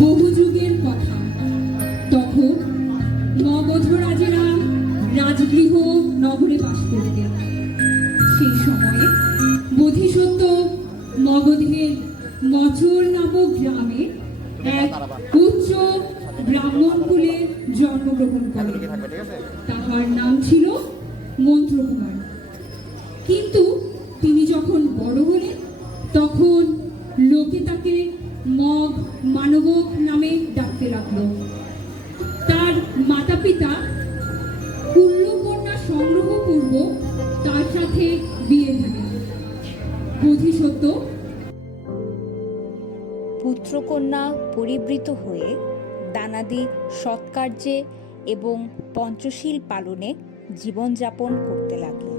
বহু যুগের কথা, তখন মগধ রাজেরা রাজগৃহ নগরে বাস করতেন। সেই সময়ে বোধিসত্ত্ব মগধের মচল নামক গ্রামে এক উচ্চ ব্রাহ্মণ কুলে জন্মগ্রহণ করেন। তাহার নাম ছিল মন্ত্রকুমার। কিন্তু তিনি যখন বড় হলেন তখন লোকে তাকে মগ মানবক নামে ডাকতে লাগলো। তার মাতা পিতা কুল্লকন্যা সংগ্রহপূর্বক তার সাথে বিয়ে দিলেন। বোধিসত্ত্ব পুত্রকন্যা পরিবৃত হয়ে দানাদি সৎকার্যে এবং পঞ্চশীল পালনে জীবনযাপন করতে লাগলেন।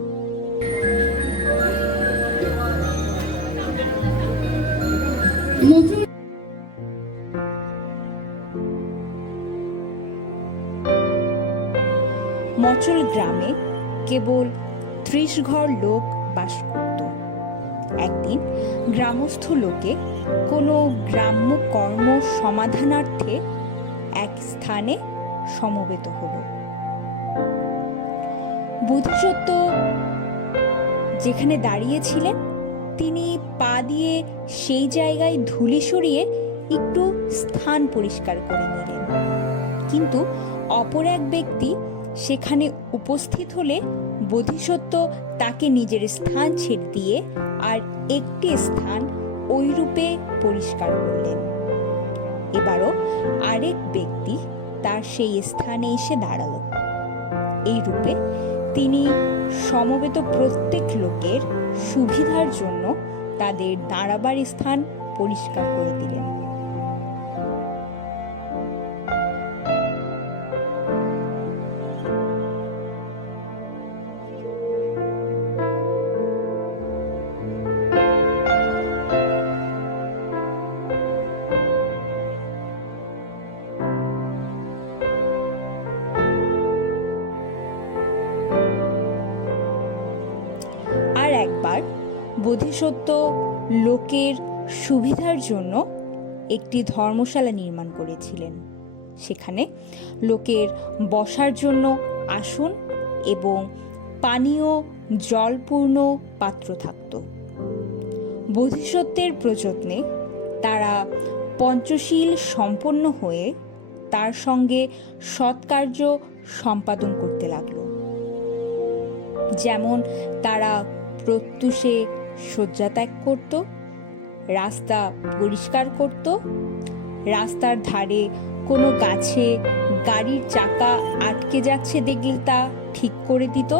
মচল গ্রামে কেবল 30 ঘর লোক বাস করত। একদিন গ্রামস্থ লোকে কোনো গ্রাম্য কর্ম সমাধানার্থে এক স্থানে সমবেত হল। বোধিসত্ত্ব যেখানে দাঁড়িয়েছিলেন তিনি পা দিয়ে সেই জায়গায় ধুলি সরিয়ে একটু স্থান পরিষ্কার করে নিলেন। কিন্তু অপর এক ব্যক্তি সেখানে উপস্থিত হলে বোধিসত্ত্ব তাকে নিজের স্থান ছেড়ে দিয়ে আর একটি স্থান ওই রূপে পরিষ্কার করলেন। এবারও আরেক ব্যক্তি তার সেই স্থানে এসে দাঁড়ালো। এই রূপে তিনি সমবেত প্রত্যেক লোকের সুবিধার জন্য তাদের দাঁড়াবার স্থান পরিষ্কার করে দিলেন। আর একবার বোধিসত্ত্ব লোকের সুবিধার জন্য একটি ধর্মশালা নির্মাণ করেছিলেন। সেখানে লোকের বসার জন্য আসন এবং পানীয় জলপূর্ণ পাত্র থাকত। বোধিসত্ত্বের প্রযত্নে তারা পঞ্চশীল সম্পন্ন হয়ে তার সঙ্গে সৎকার্য সম্পাদন করতে লাগলো। যেমন তারা প্রত্যুষে শয্যা ত্যাগ করত, রাস্তা পরিষ্কার করত, রাস্তার ধারে কোনো গাছে গাড়ির চাকা আটকে যাচ্ছে দেখলে তা ঠিক করে দিত,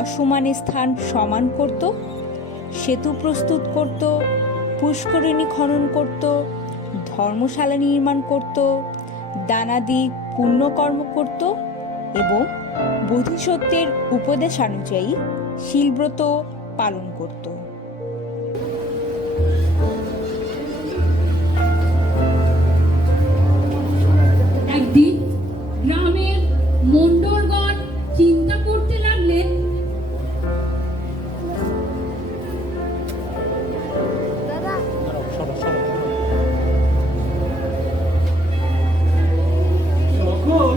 অসমান স্থান সমান করত, সেতু প্রস্তুত করত, পুষ্করিণী খনন করত, ধর্মশালা নির্মাণ করত, দানাদি পুণ্যকর্ম করত এবং বোধিসত্ত্বের উপদেশানুযায়ী শিলব্রত পালন করত। একদিন গ্রামের মণ্ডলগণ চিন্তা করতে লাগলেন, যখন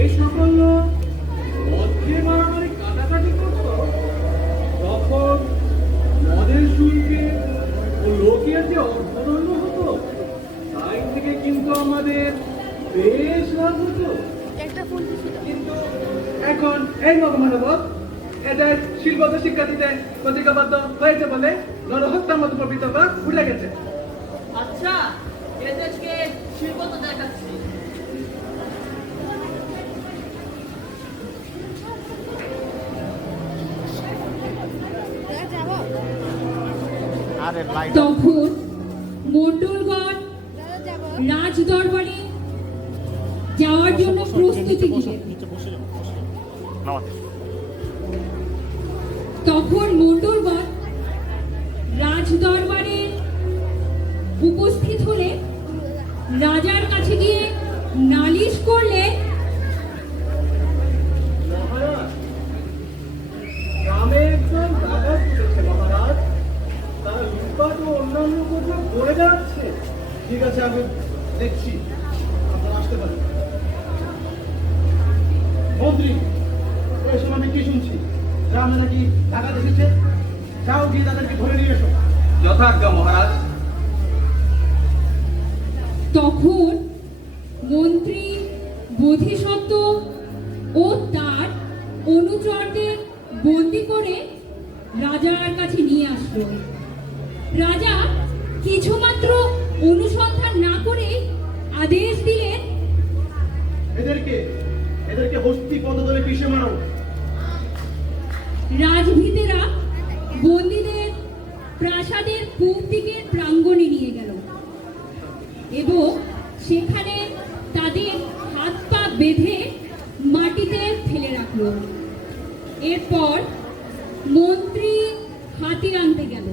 এই সকল লোক মধ্যে মারামারি কাটাকাটি করত তখন মদের শুল্কে ও লোকের যে অর্থদণ্ড হতো তাই থেকে কিন্তু আমাদের বেশ লাভ হতো। কিন্তু এখন এই নবমানবত এদের শিল্পগত শিক্ষা দিতে প্রতিজ্ঞাবদ্ধ হয়েছে বলে নরহত্যার মতো প্রবৃত্ত ভুলে গেছে। আচ্ছা, এদেরকে শিল্প তো দেখাচ্ছি। তখন মণ্ডলগণ রাজ দরবারে যাওয়ার জন্য প্রস্তুতি নিলেন। তখন মণ্ডলগণ রাজ দরবারে উপস্থিত হলে রাজার কাছে গিয়ে নালিশ করলে, গ্রামে একজন রাজা এসেছে মহারাজ। হয়েছে আমি দেখছি, আপনারা আসতে পারেন। মন্ত্রী, এসব আমি কি শুনছি? গ্রামে নাকি ঢাকা এসেছে, যাও গিয়ে তাদেরকে ধরে নিয়ে এসো। যথাজ্ঞা মহারাজ। তখন মন্ত্রী বোধিসত্ত্ব ও তার অনুচরদের বন্দি করে রাজার কাছে নিয়ে আসলো। রাজা কিছুমাত্র অনুসন্ধান না করে আদেশ দিলেন, এদেরকে এদেরকে হস্তি পদতলে পিষে মারো। রাজভীতেরা বন্দীদের প্রাসাদের পূব দিকের প্রাঙ্গণে নিয়ে গেল এবং সেখানে তাদের হাত পা বেঁধে মাটিতে ফেলে রাখলো। এরপর মন্ত্রী হাতির আনতে গেল।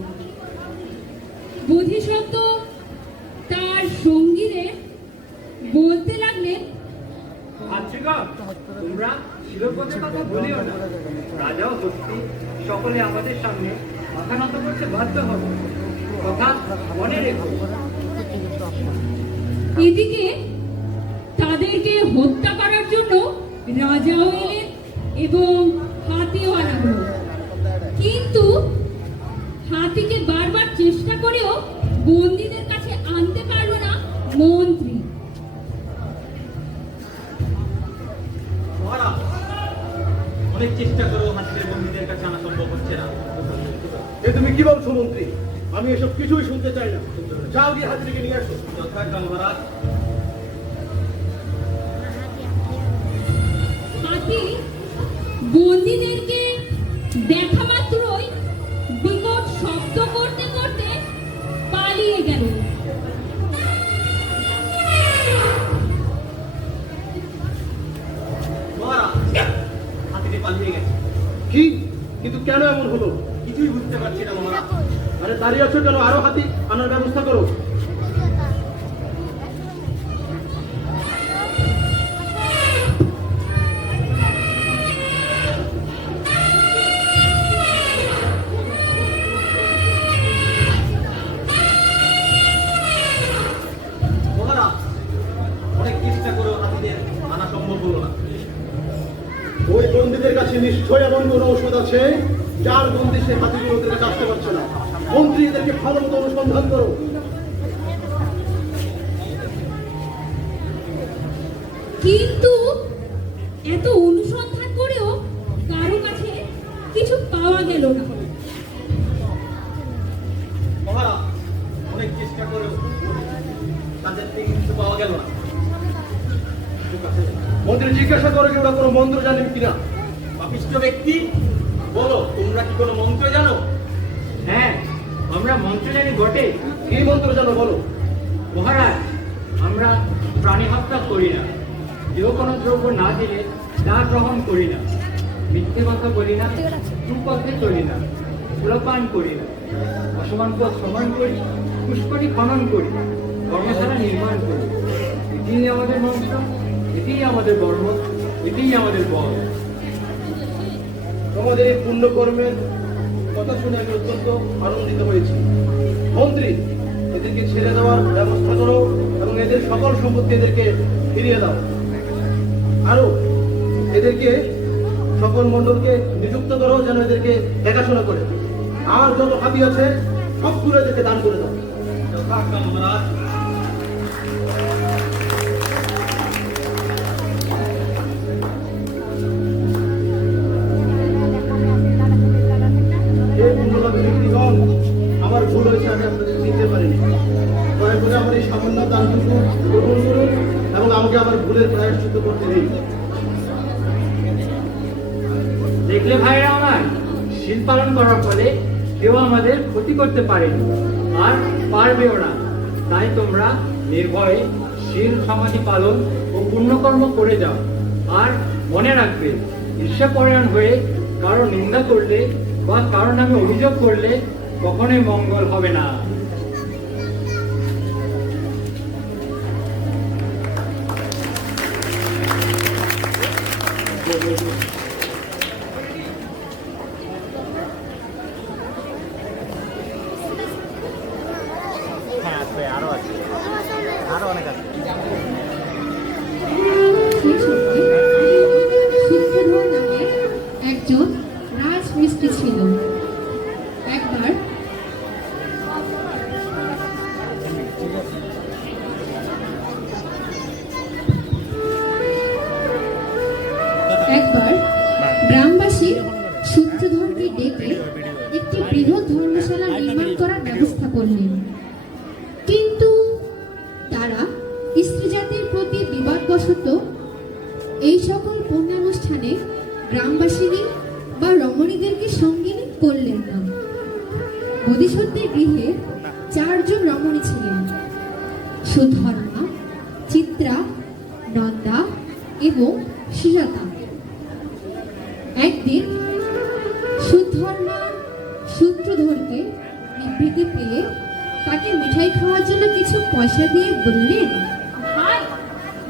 বোধিসত্ত্ব তার সঙ্গীদের বলতে লাগলেন, ভাতৃগণ, তোমরা শিরোপথের কথা বলিও না। রাজা ও হস্তি সকলে আমাদের সামনে মাথা নত করতে বাধ্য হবে, কথা মনে রেখো। এদিকে তাদেরকে হত্যা করার জন্য রাজাও এলেন এবং হাতিও আনা হলো। কিন্তু হাতিকে বারবার চেষ্টা করেও বন্দীদের কাছে আনতে পারল না মন্ত্রী। মহারাজ, অনেক চেষ্টা করেও হাতিদের বন্দীদের কাছে আনা সম্ভব হচ্ছে না। এ তুমি কি বলছো মন্ত্রী? আমি এসব কিছুই শুনতে চাই না। যাও গিয়ে হাতিকে নিয়ে আসো। যথাজ্ঞা মহারাজ। হাতি বন্দীদেরকে দেখা মাত্রই বিকট শব্দ করতে করতে পালিয়ে গেল। মহারাজ, হাতিটি পালিয়ে গেছে। কি? কিন্তু কেন এমন হলো? কিছুই বুঝতে পারছি না মহারাজ। আরে দাঁড়িয়ে আছো কেন? আরো হাতি আনার ব্যবস্থা করো। মহারাজ, অনেক চেষ্টা করেও হাতিদের আনা সম্ভব হলো না। ওই বন্দীদের কাছে নিশ্চয়ই এমন কোন ঔষধ আছে যার বন্দী সে হাতিগুলো ওদের কাছে আসতে পারছে না। মন্ত্রী, এদেরকে ভালো মতো অনুসন্ধান করো। কিন্তু এত অনুসন্ধান করেও কারো কাছে কিছু পাওয়া গেল না। মহারাজ, অনেক চেষ্টা করেও তাদের থেকে কিছু পাওয়া গেল না। মন্ত্রী জিজ্ঞাসা করো যে ওরা কোনো মন্ত্র জানেন কিনা। পাপিষ্ঠ ব্যক্তি, বলো তোমরা কি কোনো মন্ত্র জানো? হ্যাঁ, আমরা মন্ত্র জানি বটে। কি মন্ত্র জানো বলো। মহারাজ, আমরা প্রাণী হত্যা করি না, কেউ কোনো দ্রব্য না দিলে তা গ্রহণ করি না, মিথ্যে কথা বলি না, দুপথে চলি না, সুরপান করি না, অসমান পথ সমান করি, পুষ্করি খনন করি, কর্মশালা নির্মাণ করি। এটিই আমাদের মন্ত্র, এটিই আমাদের বর্ম, এটিই আমাদের বল। তোমাদের এই পুণ্যকর্মের কথা শুনে আমি অত্যন্ত আনন্দিত হয়েছি। মন্ত্রী, এদেরকে ছেড়ে দেওয়ার ব্যবস্থা করো এবং এদের সকল সম্পত্তি এদেরকে ফিরিয়ে দাও। আরো এদেরকে সকল মণ্ডলকে নিযুক্ত করো যেন এদেরকে দেখাশোনা করে। আর যত হাতি আছে সবগুলো এদেরকে দান করে দাও। যথাজ্ঞা মহারাজ। এই পুণ্যবাদী ব্যক্তিগণ, আমার ভুল হয়েছে, আমি আপনাদের চিনতে পারিনি। দয়া করে আমার এই সামান্য দানটুকু গ্রহণ করুন এবং আমাকে আমার ভুলের প্রায়শ্চিত্ত করতে দিন। দেখলে ভাইরা আমার, শীল পালন করার ফলে কেউ আমাদের ক্ষতি করতে পারেনি আর পারবেও না। তাই তোমরা নির্ভয়ে শীল সমাধি পালন ও পুণ্যকর্ম করে যাও। আর মনে রাখবে, ঈর্ষাপরায়ণ হয়ে কারো নিন্দা করলে বা কারো নামে অভিযোগ করলে কখনোই মঙ্গল হবে না। হ্যাঁ, আরো আছে। সেই সময় সূত্রধর নামে একজন রাজমিস্ত্রি ছিল। একবার গ্রামবাসী সূত্রধরকে ডেকে একটি বৃহৎ ধর্মশালা নির্মাণ করার ব্যবস্থা করলেন। কিন্তু তারা স্ত্রী জাতির প্রতি বিবাদবশত এই সকল পুণ্যানুষ্ঠানে গ্রামবাসিনী বা রমণীদেরকে সঙ্গিনী করলেন না। বোধিসত্ত্বের গৃহে 4 জন রমণী ছিলেন: সুধর্মা, চিত্রা, নন্দা এবং সুজাতা। একদিন সুধর্মা সূত্রধরকে নিবৃত্তি পেয়ে তাকে মিঠাই খাওয়ার জন্য কিছু পয়সা দিয়ে বললেন, ভাই,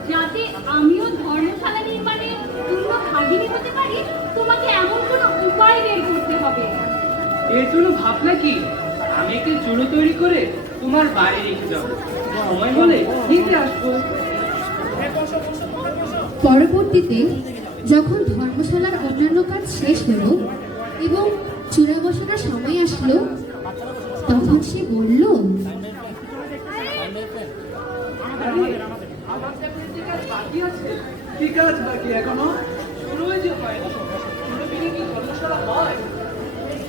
যাতে আমিও ধর্মশালা নির্মাণে পূর্ণ ভাগিনী হতে পারি, তোমাকে এমন কোনো উপায় বের করতে হবে। এর জন্য ভাবনা কি? আমি একটা চুলো তৈরি করে তোমার বাড়ি রেখে যাবো, সময় হলে নিতে আসবো। পরবর্তীতে যখন ধর্মশালার অন্যান্য কাজ শেষ হলো এবং চূড়া বসানোর সময় আসলো, তখন সে বলল, আমার দেখতে যে কাজ বাকি আছে, কি কাজ বাকি এখনো? শুরুই যে হয়নি। চুলো ভেঙে কি ধর্মশালা হয়?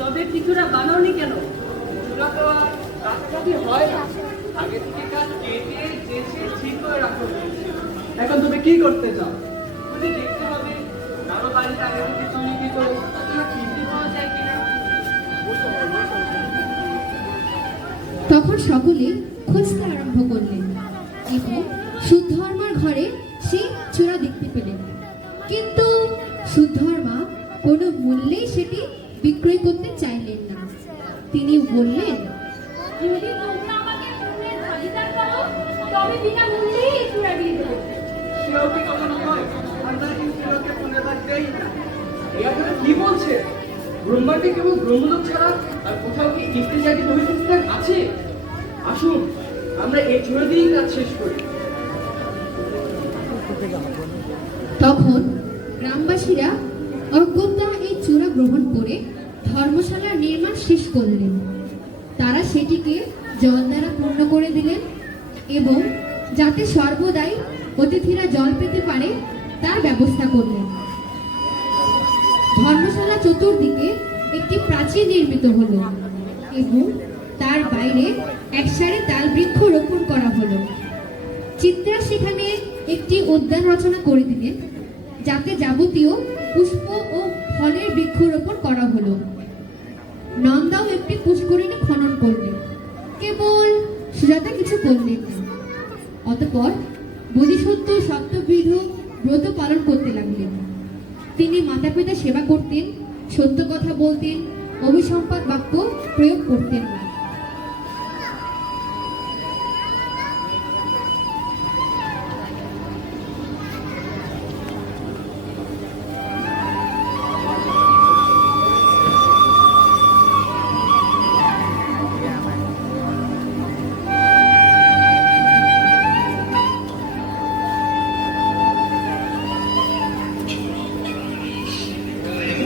তবে কিছুটা বানাওনি কেন? চূড়া তো আর কাছাকাছি হয় না। আগে থেকে কাজ কেটে চেঁচে ঠিক করে রাখতে হয়েছে। এখন তুমি কি করতে চাও? যদি দেখতে হবে কারো বাড়িতে আগে থেকে চুরি দিত, তোমার চিনতে পাওয়া যায় কিনা। তখন সকলে খুঁজতে আরম্ভ করলেন এবং সুধর্মার ঘরে সেই চূড়া দেখতে পেলেন। কিন্তু সুধর্মা কোনো মূল্যেই সেটি বিক্রয় করতে চাইলেন না। তিনি বললেন, যদি তোমরা আমাকে পুণ্যের ভাগীদার করো, তবে বিনা মূল্যেই এই চূড়া দিয়ে দেবো। সেও কি কখনো হয়? আমরা কিন্তু লোকে পুণ্য থাকতেই না। এই আপনারা কি বলছে? ব্রহ্মাণ্ডে কেবল ব্রহ্মলোক ছাড়া আর কোথাও কি স্ত্রী জাতি ভবিষ্যৎ আছে? আসুন আমরা এই চূড়া দিয়েই কাজ শেষ করি। তখন গ্রামবাসীরা অজ্ঞতা এই চূড়া গ্রহণ করে ধর্মশালার নির্মাণ শেষ করলেন। তারা সেটিকে জল দ্বারা পূর্ণ করে দিলেন এবং যাতে সর্বদাই অতিথিরা জল পেতে পারে তার ব্যবস্থা করলেন। ধর্মশালা চতুর্দিকে একটি প্রাচীর নির্মিত হলো এবং তার বাইরে একসারি তাল বৃক্ষ রোপণ করা হলো। চিত্রা সেখানে একটি উদ্যান রচনা করে দিলেন, যাতে যাবতীয় পুষ্প ও ফলের বৃক্ষরোপণ করা হলো। নন্দাও একটি পুষ্করিণী খনন করলেন, কেবল সুজাতা কিছু করলেন না। অতঃপর বোধিসত্ত্ব সত্যবিধ ব্রত পালন করতে লাগলেন। তিনি মাতা পিতা সেবা করতেন, সত্য কথা বলতেন, অভিসম্পাত বাক্য প্রয়োগ করতেন না।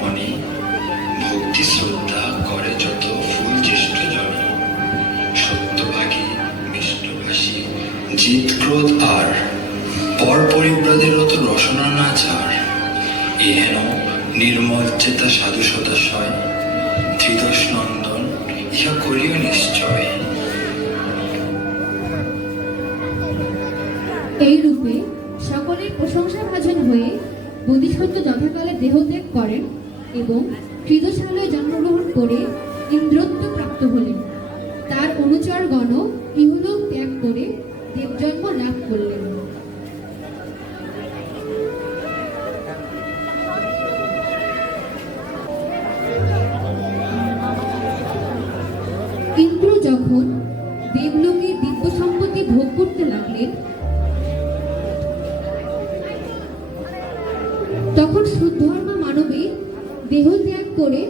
মনে ভক্তি শ্রদ্ধা করে যত ফুল জ্যেষ্ঠ জন, সত্যভাগী মিষ্টভাষী জিত ক্রোধ আর পর পরিব্রদের অত রসনা না চার, ইহেন নির্মল চেতা সাধু সদাশয় ত্রিদশ নন্দন ইহা করিও নিশ্চয়। এই রূপে সকলের প্রশংসাভাজন হয়ে বোধিসত্ত্ব যথাকালে দেহত্যাগ করেন এবং ত্রিদশালয়ে জন্মগ্রহণ করে ইন্দ্রত্ব প্রাপ্ত হলেন। তার অনুচরগণ ইহলোক ত্যাগ করে দেবজন্ম লাভ করলেন। ইন্দ্র যখন দেবলোকে দিব্য সম্পত্তি ভোগ করতে লাগলেন, তখন সুধর্মা মানবী দেহ ত্যাগ করে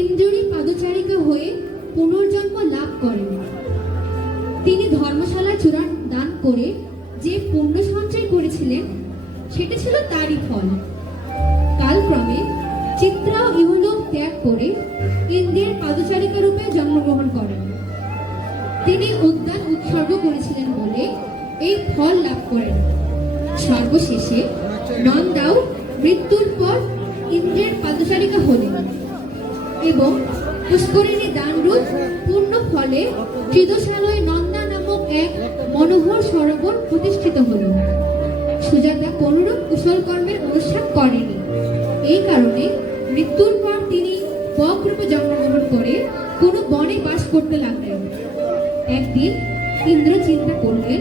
ইন্দ্রেরই পাদচারিকা হয়ে পুনর্জন্ম লাভ করেন। তিনি ধর্মশালা চূড়া দান করে যে পুণ্য সঞ্চয় করেছিলেন সেটা ছিল তারই ফল। কালক্রমে চিত্রাও ইহলোক ত্যাগ করে ইন্দ্রের পাদচারিকা রূপে জন্মগ্রহণ করেন। তিনি উদ্যান উৎসর্গ করেছিলেন বলে এই ফল লাভ করেন। সর্বশেষে নন্দাও মৃত্যুর পর ইন্দ্রের পাদচারিকা হলেন এবং পুষ্করিণী দানরূপ পূর্ণ ফলে ত্রিদশালয় নন্দা নামক এক মনোহর সরোবর প্রতিষ্ঠিত হল। সুজাতা কোনরূপ কুশল কর্মের অনুষ্ঠান করেনি। এই কারণে মৃত্যুর পর তিনি বকরূপে জন্মগ্রহণ করে কোনো বনে বাস করতে লাগলেন। একদিন ইন্দ্র চিন্তা করলেন,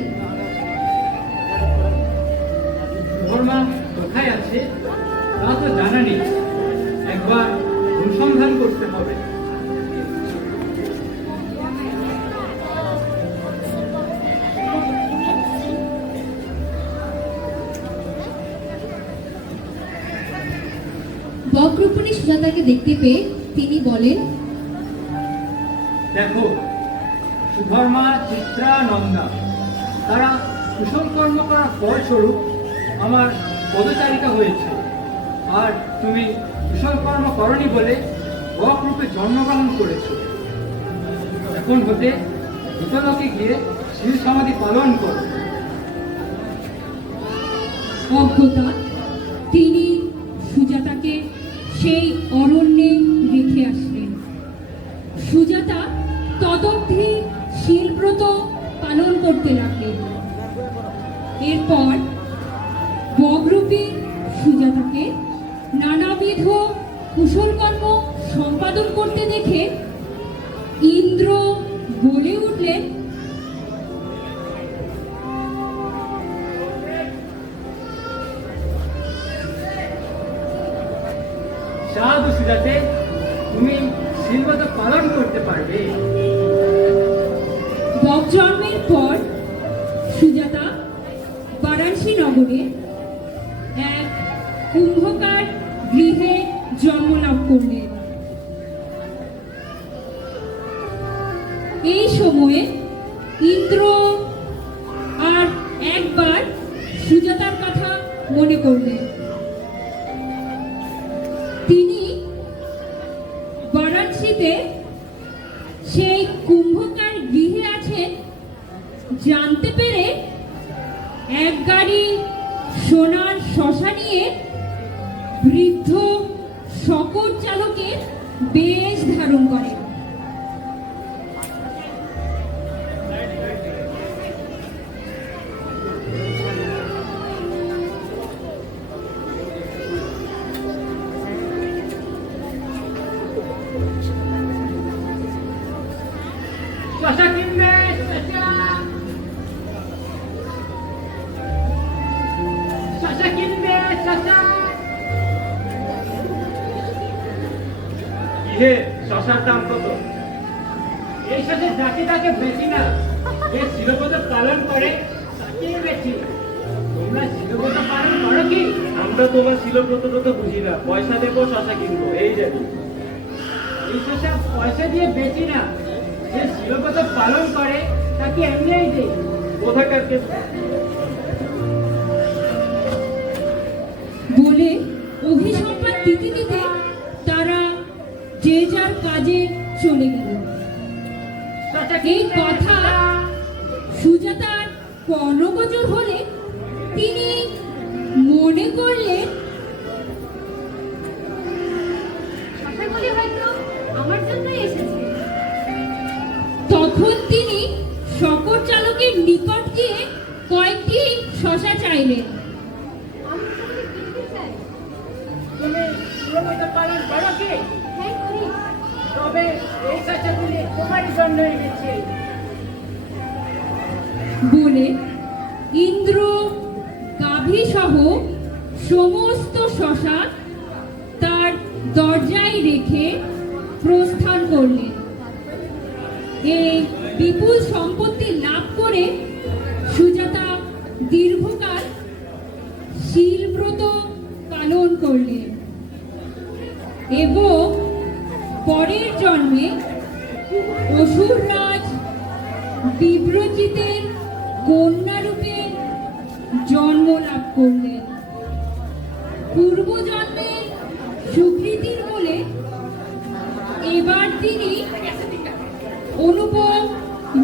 ধর্মা কোথায় আছে তা তো জানা নেই, একবার অনুসন্ধান করতে হবে। বকরূপিণী সুজাতাকে দেখতে পেয়ে তিনি বলেন, দেখো, সুধর্মা, চিত্রা, নন্দা তারা কুশল কর্ম করার ফলস্বরূপ আমার পদচারিকা হয়েছে, আর তুমি কুশল কর্ম করনি বলে বক রূপে জন্মগ্রহণ করেছ। এখন হতে ভূতলোকে গিয়ে শিল সমাধি পালন করো। অজ্ঞতা তিনি সুজাতাকে সেই অরণ্যে রেখে আসলেন। সুজাতা তদব্ধি শিলব্রত পালন করতে লাগলেন। এরপর বকরূপী সুজাতাকে নানাবিধ কুশলকর্ম সম্পাদন করতে দেখে ইন্দ্র বলে উঠলেন, সাধু সুজাতে, তুমি শিলব্রত পালন করতে পারবে। বক জন্মের পর সুজাতা বারাণসী নগরে এক কুম্ভকার গৃহে জন্ম লাভ করলেন। এই সময়ে ইন্দ্র আর একবার সুজাতার কথা মনে করলেন। তিনি বারাণসীতে সেই কুম্ভকার গৃহে আছেন জানতে পেরে এক গাড়ি সোনার শশা নিয়ে বৃদ্ধ শকট চালকের বেশ ধারণ করেন। শশা কিনবে, শশা, শশা কিনবে, শশা। ইহে শশার দাম কত? এই সাথে যাকে তাকে বেশি না, যে শিলব্রত পালন করে তাকে বেশি। তোমরা শিলব্রত পালন করো কি? আমরা তোমার শিলব্রত তো বুঝি না, পয়সা দেবো শশা কিনবো, এই জানি। এই শশা পয়সা দিয়ে বেশি না, যে শিলব্রত পালন করে তাকে এমনিই দেই। কোথাকার কে? বলে অভিসম্পাদ দিতে দিতে তারা যে যার কাজে চলে গেল। শশা এই কিনবে, কথা সুজাতার কর্ণগোচর হলে তিনি মনে করলেন, শশাগুলি হয়তো আমার জন্যই এসেছে। তখন তিনি শকট চালকের নিকট গিয়ে কয়েকটি শশা চাইলেন। আমি তোমাকে কিনতে চাই। তুমি শিলব্রত পালন করো কি? হ্যাঁ, করি। তবে এই শশাগুলি তোমার জন্য এনেছি। বলে ইন্দ্র গাভী সহ সমস্ত শশা তার দরজায় রেখে প্রস্থান করলেন। এই বিপুল সম্পত্তি লাভ করে সুজাতা দীর্ঘকাল শিলব্রত পালন করলেন এবং পরের জন্মে অসুররাজ বিব্রজিতের কন্যারূপে জন্ম লাভ করলেন। পূর্বজন্মে সুকৃতির বলে এবার তিনি অনুপম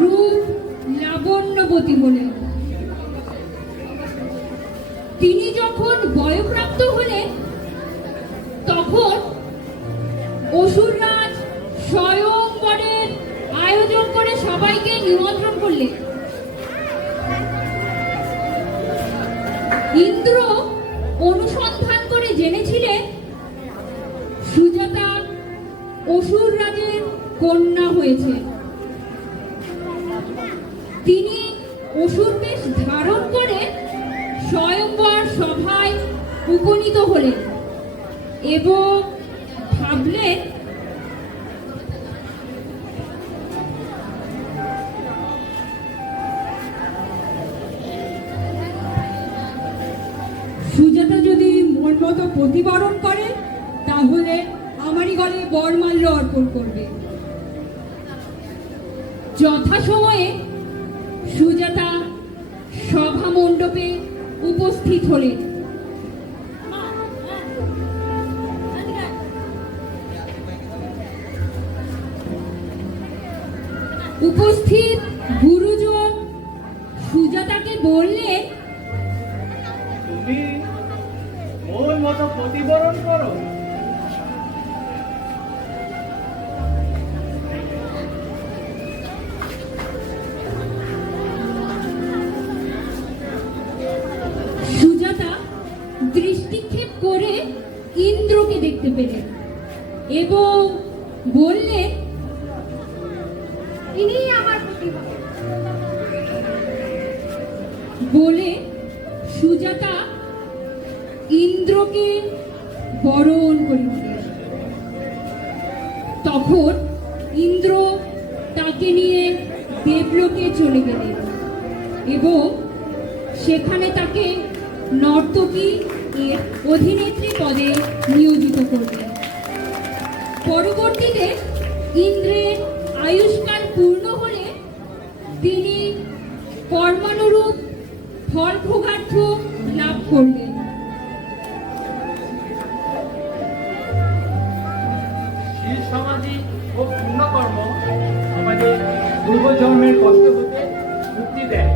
রূপ লাবণ্যবতী হলেন। তিনি যখন বয়ঃপ্রাপ্ত হলেন তখন অসুররাজ স্বয়ংবরের আয়োজন করে সবাইকে নিমন্ত্রণ করলেন। ইন্দ্র অনুসন্ধান করে জেনেছিলেন সুজাতা অসুর রাজের কন্যা হয়েছে। তিনি অসুর বেশ ধারণ করে স্বয়ংবর সভায় উপনীত হলেন এবং ভাবলেন সুজাতা যদি মন মতো প্রতিবরণ করে তাহলে আমারই গলে বরমাল্য অর্পণ করবে। যথাসময়ে সুজাতা সভা মণ্ডপে উপস্থিত হলেন। উপস্থিত গুরুজন সুজাতাকে বললেন, তুমি মন মতো প্রতিবরণ করো। সুজাতা দৃষ্টিক্ষেপ করে ইন্দ্রকে দেখতে পেলেন এবং বললেন, ইনিই আমার প্রতিভা। বলে সুজাতা ইন্দ্রকে বরণ করে নিলেন। তখন ইন্দ্র তাকে নিয়ে দেবলোকে চলে গেলেন এবং সেখানে তাকে নর্তকী এর অধিনেত্রী পদে নিয়োজিত করলেন। পরবর্তীতে ইন্দ্রের আয়ুষ্কাল পূর্ণ হলে তিনি কর্মানুরূপ ফল ভোগার্থ লাভ করলেন। শীল সমাধি ও পুণ্যকর্ম আমাদের পূর্বজন্মের কষ্ট হতে মুক্তি দেয়।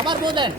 আবার বোধেন